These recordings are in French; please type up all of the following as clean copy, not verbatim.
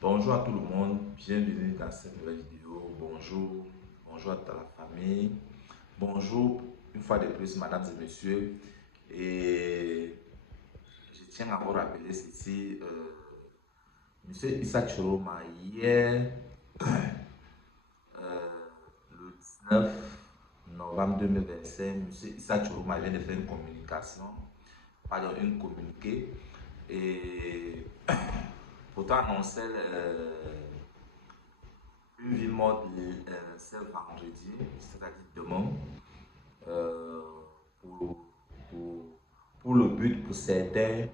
Bonjour à tout le monde, bienvenue dans cette nouvelle vidéo. Bonjour à toute la famille. Bonjour une fois de plus, mesdames et messieurs. Et je tiens à vous rappeler ceci. Monsieur Issa Chiroma, hier, le 19 novembre 2025, Monsieur Issa Chiroma vient de faire une communication, pardon, une communiqué. Et pourtant annonçait une vie morte ce vendredi, c'est-à-dire demain, euh, pour, pour, pour le but pour certains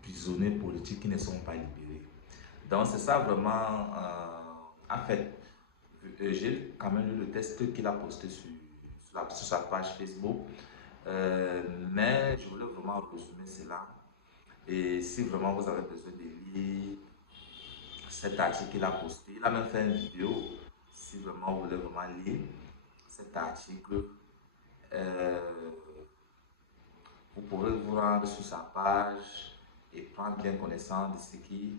prisonniers politiques qui ne sont pas libérés. Donc c'est ça vraiment, en fait, j'ai quand même lu le texte qu'il a posté sur sa page Facebook, mais je voulais vraiment résumer cela. Et si vraiment vous avez besoin de lire cet article qu'il a posté. Il a même fait une vidéo. Si vraiment vous voulez vraiment lire cet article, euh, vous pourrez vous rendre sur sa page et prendre bien connaissance de ce qu'il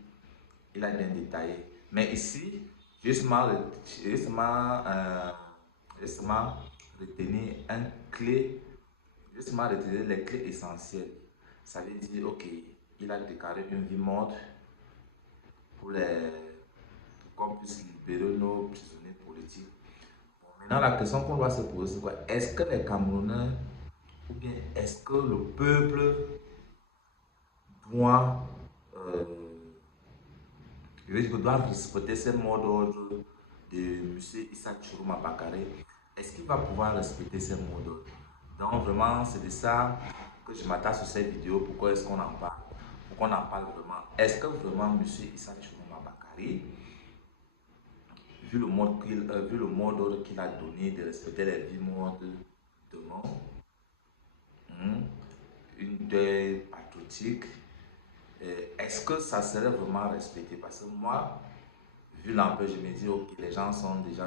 a bien détaillé. Mais ici, justement, justement retenir un clé, justement retenir les clés essentielles. Ça veut dire, ok, il a déclaré une vie morte pour les qu'on puisse libérer nos prisonniers politiques. Bon, maintenant, la question qu'on doit se poser, c'est quoi? Est-ce que les Camerounais, ou bien est-ce que le peuple doit, euh, je veux dire, doit respecter ce mot d'ordre de M. Issa Chiroma Bakare? Est-ce qu'il va pouvoir respecter ce mot d'ordre? Donc, vraiment, c'est de ça que je m'attache sur cette vidéo. Pourquoi est-ce qu'on en parle? Pourquoi on en parle vraiment? Est-ce que vraiment M. Issa Chiroma Bakare, vu le mot d'ordre qu'il a donné de respecter les vies mortes de mort, une deuil patriotique, est-ce que ça serait vraiment respecté? Parce que moi, vu l'ampleur, je me dis, ok, les gens se sont habitués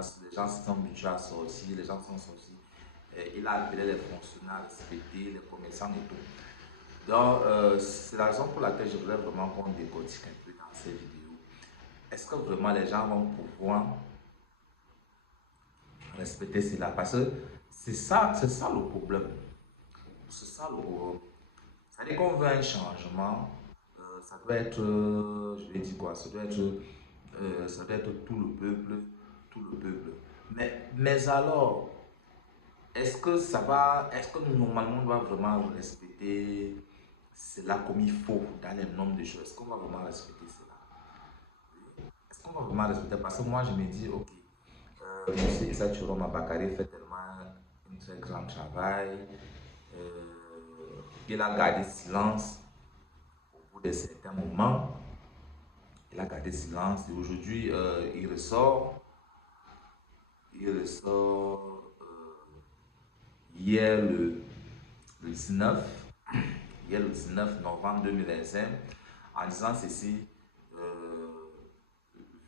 à sortir, les gens sont sortis. Il a appelé les fonctionnaires à respecter, les commerçants et tout. Donc, c'est la raison pour laquelle je voudrais vraiment qu'on décortique un peu dans cette vidéo. Est-ce que vraiment les gens vont pouvoir respecter cela? Parce que c'est ça le problème. C'est ça le problème. C'est-à-dire qu'on veut un changement, ça doit être, je vais dire quoi, ça doit être tout le peuple. Mais alors, est-ce que normalement on doit vraiment respecter cela comme il faut dans les normes de choses? Est-ce qu'on va vraiment respecter cela? Est-ce qu'on va vraiment respecter? Parce que moi je me dis, ok, M. Issa Chiroma Bakare fait tellement un très grand travail. Il a gardé silence au bout de certains moments. Il a gardé silence et aujourd'hui il ressort hier le 19, hier le 19 novembre 2025 en disant ceci, euh,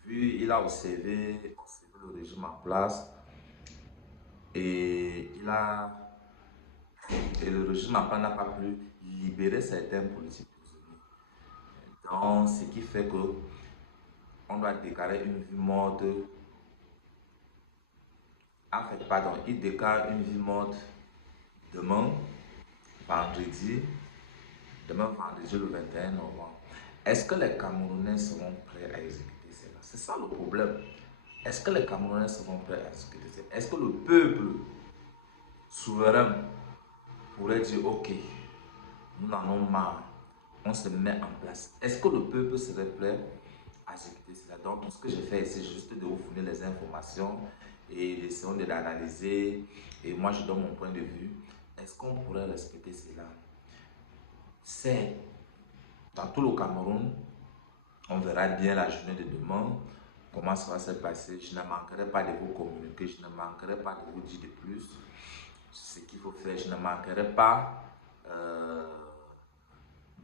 vu il a observé le régime en place et le régime en place n'a pas pu libérer certains politiques prisonniers. Donc, ce qui fait que on doit déclarer une vie morte. En fait, pardon, il déclare une vie morte demain, vendredi, demain, vendredi le 21 novembre. Est-ce que les Camerounais seront prêts à exécuter cela? C'est ça le problème. Est-ce que les Camerounais seront prêts à exécuter cela? Est-ce que le peuple souverain pourrait dire, ok, nous en avons marre, on se met en place? Est-ce que le peuple serait prêt à exécuter cela? Donc, tout ce que j'ai fait, c'est juste de vous fournir les informations et d'essayer de l'analyser. Et moi, je donne mon point de vue. Est-ce qu'on pourrait respecter cela? C'est dans tout le Cameroun. On verra bien la journée de demain, comment ça va se passer. Je ne manquerai pas de vous communiquer, je ne manquerai pas de vous dire de plus ce qu'il faut faire. Je ne manquerai pas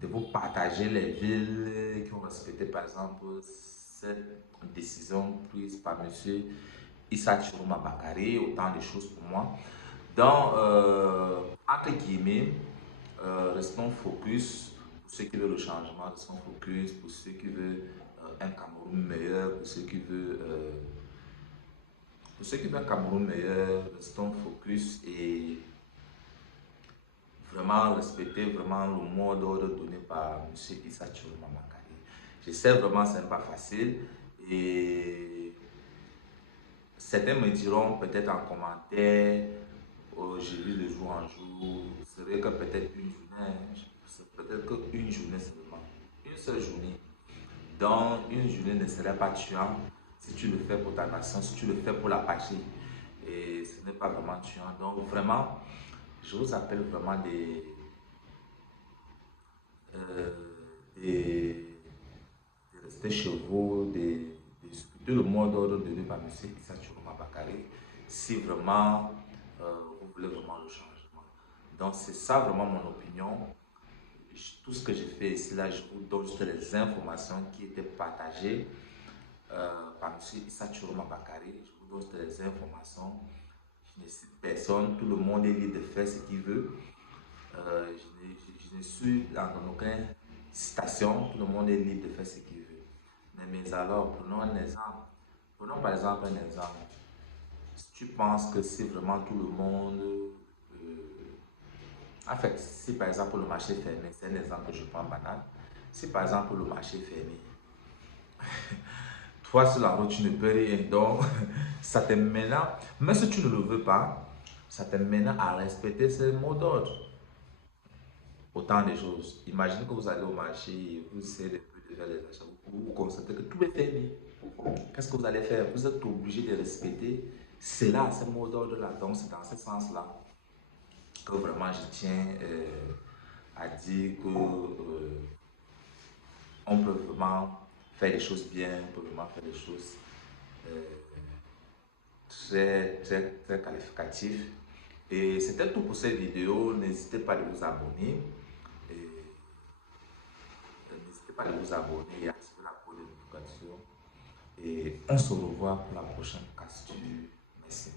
de vous partager les villes qui ont respecté, par exemple, cette décision prise par M. Issa Chiroma Bakare, autant de choses pour moi. Donc, entre guillemets, restons focus pour ceux qui veulent le changement, restons focus pour ceux qui veulent un Cameroun Cameroun meilleur, pour ceux qui veulent un Cameroun meilleur, restons focus et vraiment respecter vraiment le mot d'ordre donné par M. Issa Chiroma Bakary. Je sais vraiment que ce n'est pas facile et certains me diront peut-être en commentaire, oh, j'ai vu de jour en jour, c'est vrai que peut-être une journée, c'est peut-être qu'une journée seulement, une seule journée. Donc une journée ne serait pas tuant si tu le fais pour ta nation, si tu le fais pour la patrie. Et ce n'est pas vraiment tuant. Donc vraiment, je vous appelle vraiment euh, des, de rester chez vous, de discuter le mot d'ordre donné par M. Issa Chiroma Bakary si vraiment vous voulez vraiment le changement. Donc c'est ça vraiment mon opinion. Tout ce que j'ai fait ici, là, je vous donne juste les informations qui étaient partagées par M. Issa Chiroma Bakary. Je vous donne juste les informations. Je ne cite personne, tout le monde est libre de faire ce qu'il veut. Je ne suis dans aucune citation, tout le monde est libre de faire ce qu'il veut. Mais alors, prenons un exemple. Prenons par exemple un exemple. Si tu penses que c'est vraiment tout le monde. En fait, si par exemple le marché est fermé, c'est un exemple que je prends banal. Si par exemple le marché est fermé, toi sur la route tu ne peux rien, donc ça te mène, même si tu ne le veux pas, ça te mène à respecter ces mots d'ordre. Autant de choses. Imaginez que vous allez au marché et vous essayez de faire les achats. Vous constatez que tout est fermé. Qu'est-ce que vous allez faire? Vous êtes obligé de respecter cela, ce mot d'ordre-là. Donc, c'est dans ce sens-là que vraiment je tiens à dire que on peut vraiment faire des choses bien, on peut vraiment faire des choses euh, très qualificatives. Et c'était tout pour cette vidéo. N'hésitez pas à vous abonner. N'hésitez pas à vous abonner et activer la cloche de notification. Et on se revoit pour la prochaine capsule. Merci.